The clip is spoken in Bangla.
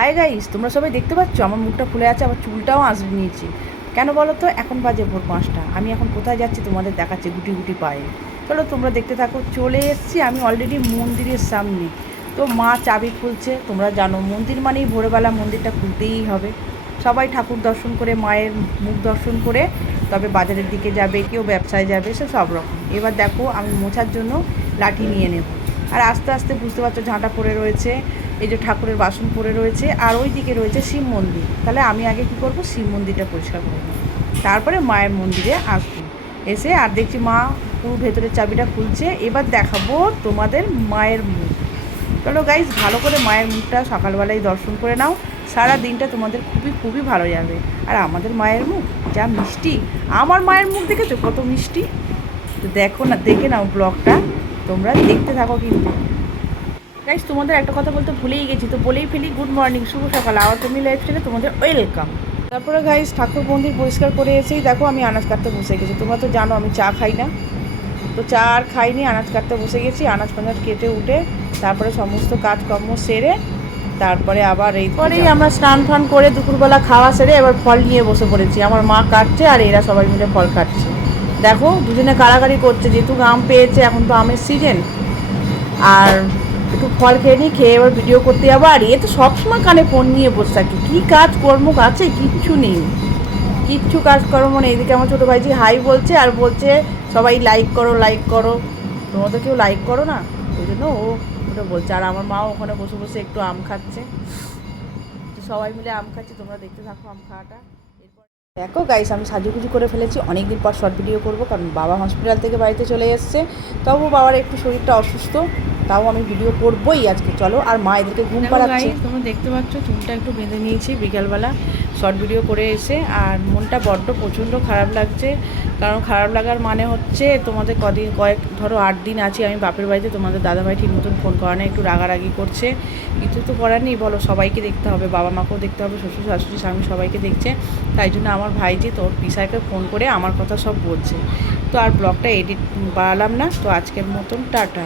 হাই গাইস, তোমরা সবাই দেখতে পাচ্ছ আমার মুখটা ফুলে আছে, আবার চুলটাও আঁচড়ে নিয়েছি। কেন বলো তো? এখন বাজে ভোর 5টা। আমি এখন কোথায় যাচ্ছি তোমাদের দেখাচ্ছি গুটি গুটি পায়ে। চলো তোমরা দেখতে থাকো। চলে এসেছি আমি অলরেডি মন্দিরের সামনে। তো মা চাবি খুলছে। তোমরা জানো মন্দির মানেই ভোরবেলা মন্দিরটা খুলতেই হবে। সবাই ঠাকুর দর্শন করে, মায়ের মুখ দর্শন করে তবে বাজারের দিকে যাবে, কেউ ব্যবসায় যাবে, সে সব রকম। এবার দেখো আমি মোছার জন্য লাঠি নিয়ে নেব। আর আস্তে আস্তে বুঝতে পারছো ঝাঁটা পড়ে রয়েছে, এই যে ঠাকুরের বাসন পড়ে রয়েছে, আর ওই দিকে রয়েছে শিব মন্দির। তাহলে আমি আগে কী করবো, শিব মন্দিরটা পরিষ্কার করে নেব, তারপরে মায়ের মন্দিরে আসবো। এসে আর দেখছি মা পুরো ভেতরের চাবিটা খুলছে। এবার দেখাবো তোমাদের মায়ের মুখ। চলো গাইজ, ভালো করে মায়ের মুখটা সকালবেলায় দর্শন করে নাও। সারা দিনটা তোমাদের খুবই খুবই ভালো যাবে। আর আমাদের মায়ের মুখ যা মিষ্টি, আমার মায়ের মুখ দেখেছো কত মিষ্টি। তো দেখো না, দেখে নাও ব্লগটা, তোমরা দেখতে থাকো। কিন্তু গাইস, তোমাদের একটা কথা বলতে ভুলেই গেছি, তো বলেই ফেলি। গুড মর্নিং, শুভ সকাল, আওয়ার ফ্যামিলি লাইফস্টাইলে তোমাদের ওয়েলকাম। তারপরে গাইস, ঠাকুর মন্দির পরিষ্কার করে এসেই দেখো আমি আনাজ কাটতে বসে গেছি। তোমরা তো জানো আমি চা খাই না, তো চা আর খাইনি, আনাজ কাটতে বসে গেছি। আনাজ ফানাজ কেটে উঠে তারপরে সমস্ত কাজকর্ম সেরে তারপরে আবার এই পরেই আমরা স্নান ফান করে দুপুরবেলা খাওয়া সেরে এবার ফল নিয়ে বসে পড়েছি। আমার মা কাটছে আর এরা সবাই মিলে ফল কাটছে। দেখো দুজনে কাড়াকাড়ি করছে, যেহেতু আম পেয়েছে, এখন তো আমের সিজন। আর একটু ফল খেয়ে নিই, খেয়ে এবার ভিডিও করতে যাবো। আর এ তো সবসময় কানে ফোন নিয়ে বসে থাকি, কী কাজ কর্ম আছে কিচ্ছু নেই, কিচ্ছু কাজকর্ম নেই। এদিকে আমার ছোটো ভাইজি হাই বলছে আর বলছে সবাই লাইক করো লাইক করো। তোমরা তো কেউ লাইক করো না, ওই জন্য ও ওটা বলছে। আর আমার মাও ওখানে বসে বসে একটু আম খাচ্ছে। তো সবাই মিলে আম খাচ্ছি, তোমরা দেখতে থাকো আম খাওয়াটা। এরপর দেখো গাইস, আমি সাজুগুজু করে ফেলেছি। অনেক দিন পর শর্ট ভিডিও করবো, কারণ বাবা হসপিটাল থেকে বাড়িতে চলে এসছে। তবু বাবার একটু শরীরটা অসুস্থ, তাও আমি ভিডিও করবোই আজকে। চলো, আর মা এদেরকে ঘুম পাড়াচ্ছে। তোমরা দেখতে পাচ্ছ চুলটা একটু বেঁধে নিয়েছি বিকালবেলা শর্ট ভিডিও করে এসে। আর মনটা বড্ড প্রচণ্ড খারাপ লাগছে, কারণ খারাপ লাগার মানে হচ্ছে তোমাদের ধরো 8 দিন আছি আমি বাপের বাড়িতে। তোমাদের দাদাভাই ঠিক মতন ফোন করা নেই, একটু রাগারাগি করছে। কিছু তো করার নেই, বলো, সবাইকে দেখতে হবে, বাবা মাকেও দেখতে হবে, শ্বশুর শাশুড়ি স্বামী সবাইকে দেখছে। তাই জন্য আমার ভাইজি তোর পিসাকে ফোন করে আমার কথা সব বলছে। তো আর ব্লগটা এডিট বাড়ালাম না, তো আজকের মতন টাটা।